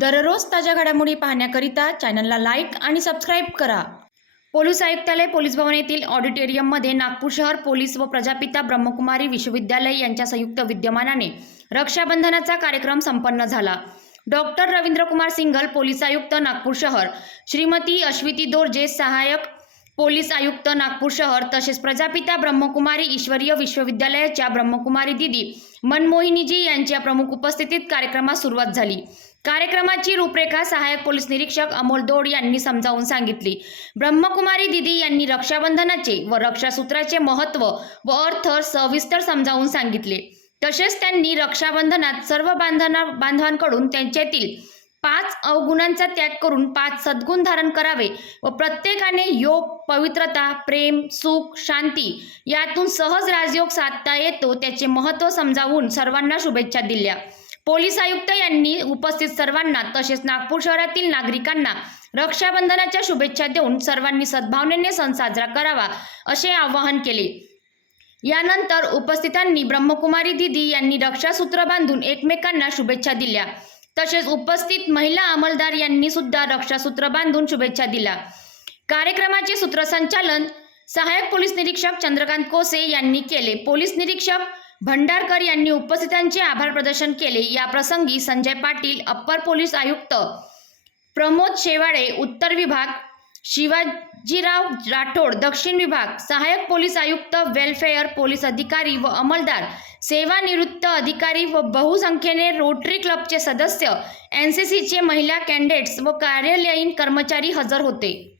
दररोज ताज्या घडामोडी पाहण्याकरिता चॅनलला लाईक आणि सबस्क्राईब करा. पोलीस आयुक्तालय पोलीस भवन येथील ऑडिटोरियममध्ये नागपूर शहर पोलीस व प्रजापिता ब्रह्मकुमारी विश्वविद्यालय यांच्या संयुक्त विद्यमानाने रक्षाबंधनाचा कार्यक्रम संपन्न झाला. डॉक्टर रवींद्रकुमार सिंघल पोलीस आयुक्त नागपूर शहर. श्रीमती अश्विती दोर्जे सहाय्यक पोलीस आयुक्त नागपूर शहर. तसेच प्रजापिता ब्रह्मकुमारी ईश्वरीय विश्वविद्यालयाच्या ब्रह्मकुमारी दिदी मनमोहिनीजी यांच्या प्रमुख उपस्थितीत कार्यक्रमास सुरुवात झाली. कार्यक्रमाची रूपरेखा सहाय्यक पोलीस निरीक्षक अमोल दोड यांनी समजावून सांगितली. ब्रह्मकुमारी दिदी यांनी रक्षाबंधनाचे व रक्षासूत्राचे महत्त्व व अर्थ सविस्तर समजावून सांगितले. तसेच त्यांनी रक्षाबंधनात सर्व बांधना बांधवांकडून त्यांच्यातील पाच अवगुणांचा त्याग करून पाच सद्गुण धारण करावे व प्रत्येकाने योग पवित्रता प्रेम सुख शांती यातून सहज राजयोग साधता येतो त्याचे महत्त्व समजावून सर्वांना शुभेच्छा दिल्या. पोलीस आयुक्त यांनी उपस्थित सर्वांना तसेच नागपूर शहरातील नागरिकांना रक्षाबंधनाच्या शुभेच्छा देऊन सर्वांनी सद्भावनेने सण साजरा करावा असे आवाहन केले. यानंतर उपस्थितांनी ब्रह्मकुमारी दिदी यांनी रक्षासूत्र बांधून एकमेकांना शुभेच्छा दिल्या. तसेच उपस्थित महिला अंमलदार यांनी सुद्धा रक्षासूत्र बांधून शुभेच्छा दिल्या. कार्यक्रमाचे सूत्रसंचालन सहाय्यक पोलीस निरीक्षक चंद्रकांत कोसे यांनी केले. पोलीस निरीक्षक भंडारकर यांनी उपस्थितांचे आभार प्रदर्शन केले. या प्रसंगी संजय पाटील अप्पर पोलीस आयुक्त प्रमोद शेवाळे उत्तर विभाग शिवाजीराव राठोड दक्षिण विभाग सहाय्यक पोलीस आयुक्त वेलफेअर पोलीस अधिकारी व अंमलदार सेवानिवृत्त अधिकारी व बहुसंख्येने रोटरी क्लबचे सदस्य एन सी सीचे महिला कॅन्डेट्स व कार्यालयीन कर्मचारी हजर होते.